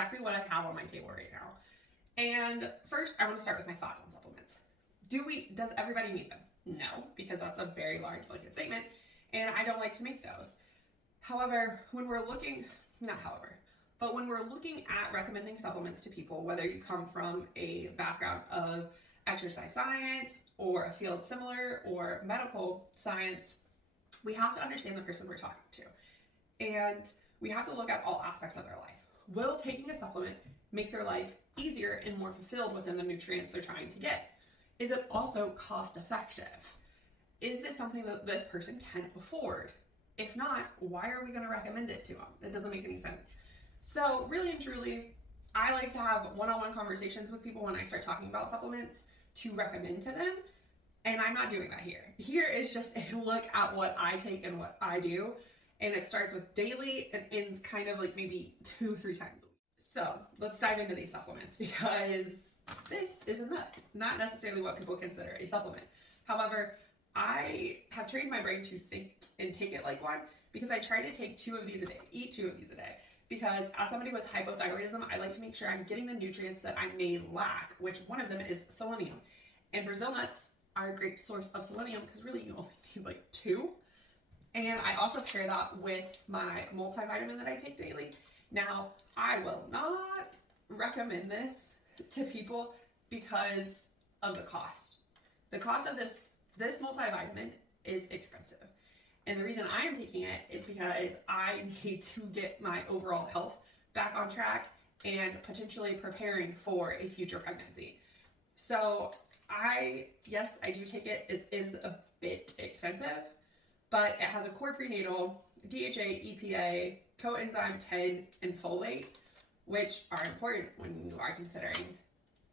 exactly what I have on my table right now. And first, I want to start with my thoughts on supplements. Does everybody need them? No, because that's a very large blanket statement, and I don't like to make those. However, when we're looking at recommending supplements to people, whether you come from a background of exercise science or a field similar or medical science, we have to understand the person we're talking to. And we have to look at all aspects of their life. Will taking a supplement make their life easier and more fulfilled within the nutrients they're trying to get? Is it also cost effective? Is this something that this person can afford? If not, why are we going to recommend it to them? It doesn't make any sense. So really and truly, I like to have one-on-one conversations with people when I start talking about supplements to recommend to them. And I'm not doing that here. Here is just a look at what I take and what I do. And it starts with daily and ends kind of like maybe 2-3 times a week. So let's dive into these supplements, because this is a nut, not necessarily what people consider a supplement. However, I have trained my brain to think and take it like one, because I try to take 2 of these a day, eat 2 of these a day. Because as somebody with hypothyroidism, I like to make sure I'm getting the nutrients that I may lack, which one of them is selenium. And Brazil nuts are a great source of selenium, because really you only need like 2. And I also pair that with my multivitamin that I take daily. Now, I will not recommend this to people because of the cost. The cost of this multivitamin is expensive. And the reason I am taking it is because I need to get my overall health back on track and potentially preparing for a future pregnancy. So I do take it. It is a bit expensive, but it has a core prenatal, DHA, EPA, coenzyme 10, and folate, which are important when you are considering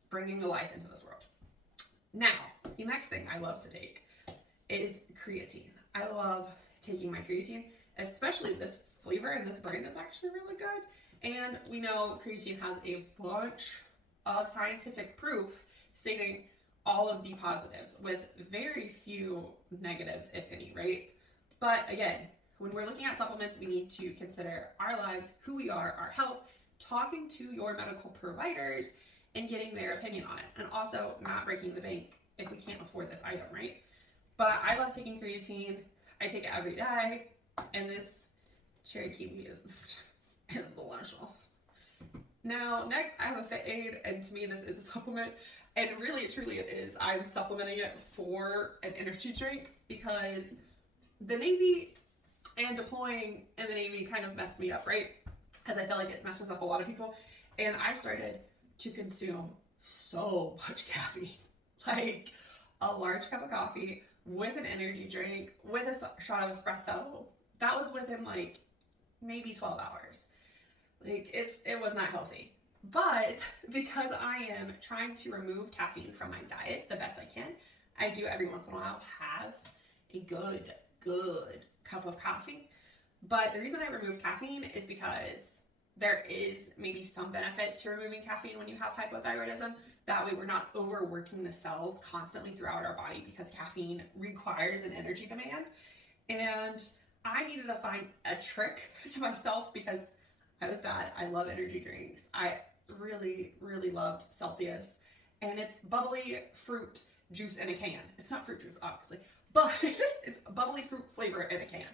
bringing the life into this world. Now, the next thing I love to take is creatine. I love taking my creatine, especially this flavor, and this brand is actually really good. And we know creatine has a bunch of scientific proof stating all of the positives with very few negatives, if any, right? But again, when we're looking at supplements, we need to consider our lives, who we are, our health, talking to your medical providers and getting their opinion on it. And also not breaking the bank if we can't afford this item, right? But I love taking creatine. I take it every day. And this cherry kiwi is delicious. Now, next I have a Fit Aid, and to me this is a supplement, and really truly it is. I'm supplementing it for an energy drink because the Navy and deploying in the Navy kind of messed me up, right? As I felt like it messes up a lot of people. And I started to consume so much caffeine, like a large cup of coffee with an energy drink, with a shot of espresso. That was within like maybe 12 hours. Like it was not healthy. But because I am trying to remove caffeine from my diet the best I can, I do every once in a while have a good cup of coffee. But the reason I remove caffeine is because there is maybe some benefit to removing caffeine when you have hypothyroidism. That way we're not overworking the cells constantly throughout our body, because caffeine requires an energy demand. And I needed to find a trick to myself because I was bad. I love energy drinks. I really loved Celsius, and it's bubbly fruit juice in a can. It's not fruit juice, obviously, but it's bubbly fruit flavor in a can.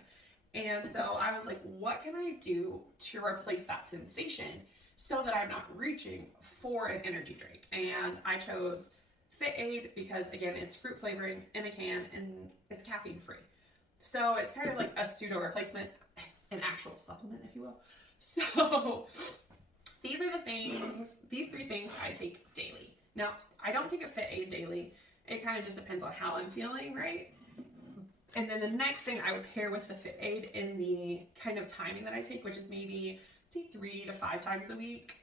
And so I was like, what can I do to replace that sensation so that I'm not reaching for an energy drink? And I chose Fit Aid because, again, it's fruit flavoring in a can and it's caffeine free. So it's kind of like a pseudo replacement, an actual supplement, if you will. So these are these 3 things I take daily. Now, I don't take a Fit Aid daily. It kind of just depends on how I'm feeling, right? And then the next thing I would pair with the Fit Aid in the kind of timing that I take, which is maybe 3 to 5 times a week,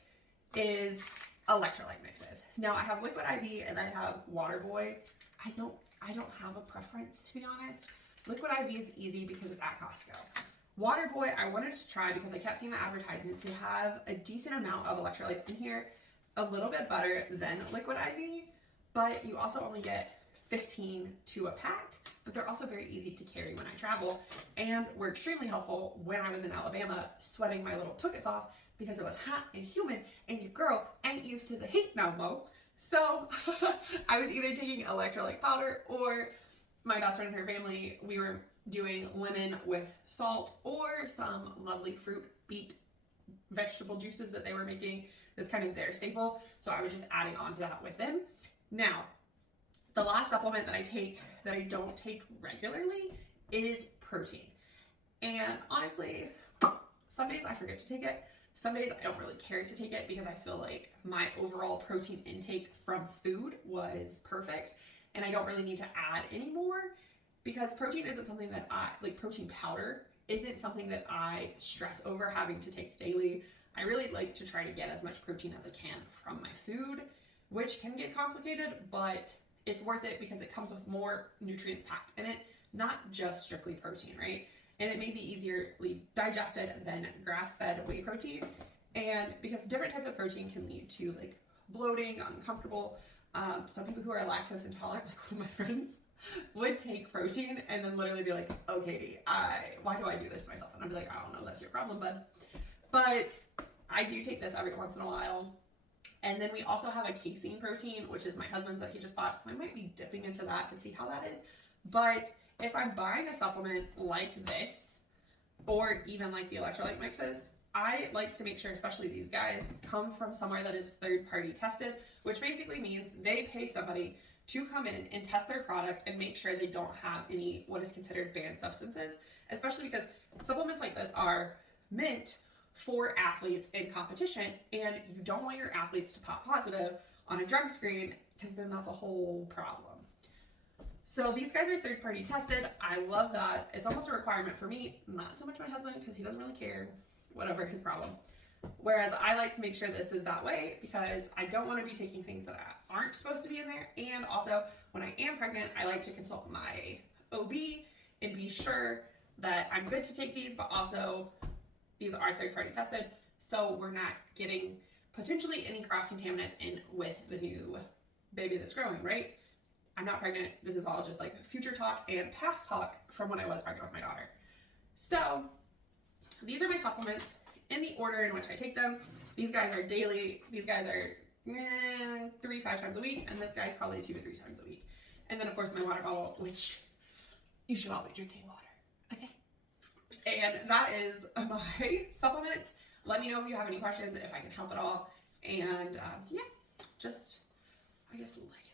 is electrolyte mixes. Now I have Liquid IV and I have Waterboy. I don't have a preference, to be honest. Liquid IV is easy because it's at Costco. Waterboy I wanted to try because I kept seeing the advertisements. They have a decent amount of electrolytes in here, a little bit better than Liquid IV, but you also only get 15 to a pack. But they're also very easy to carry when I travel, and were extremely helpful when I was in Alabama sweating my little tuchus off because it was hot and humid and your girl ain't used to the heat no more. So I was either taking electrolyte powder, or my best friend and her family, we were doing lemon with salt or some lovely fruit beet vegetable juices that they were making. That's kind of their staple. So I was just adding on to that with them. Now, the last supplement that I take that I don't take regularly is protein. And honestly, some days I forget to take it. Some days I don't really care to take it because I feel like my overall protein intake from food was perfect and I don't really need to add anymore, because protein isn't something that protein powder isn't something that I stress over having to take daily. I really like to try to get as much protein as I can from my food, which can get complicated, but it's worth it because it comes with more nutrients packed in it, not just strictly protein, right? And it may be easily digested than grass-fed whey protein. And because different types of protein can lead to like bloating, uncomfortable. Some people who are lactose intolerant, like one of my friends, would take protein and then literally be like, "Oh, Katie, why do I do this to myself?" And I'd be like, "I don't know, that's your problem, bud." But I do take this every once in a while. And then we also have a casein protein, which is my husband's that he just bought. So I might be dipping into that to see how that is. But if I'm buying a supplement like this, or even like the electrolyte mixes, I like to make sure, especially these guys, come from somewhere that is third-party tested, which basically means they pay somebody to come in and test their product and make sure they don't have any what is considered banned substances, especially because supplements like this are meant for athletes in competition, and you don't want your athletes to pop positive on a drug screen, because then that's a whole problem. So these guys are third-party tested. I love that. It's almost a requirement for me, not so much my husband, because he doesn't really care, whatever his problem. Whereas I like to make sure this is that way because I don't want to be taking things that aren't supposed to be in there. And also, when I am pregnant, I like to consult my OB and be sure that I'm good to take these, but also these are third-party tested, so we're not getting potentially any cross-contaminants in with the new baby that's growing, right? I'm not pregnant. This is all just like future talk and past talk from when I was pregnant with my daughter. So these are my supplements in the order in which I take them. These guys are daily. These guys are 3-5 times a week, and this guy's probably 2 to 3 times a week. And then of course my water bottle, which you should all be drinking water. Okay. And that is my supplements. Let me know if you have any questions, if I can help at all. And yeah, just, I guess, like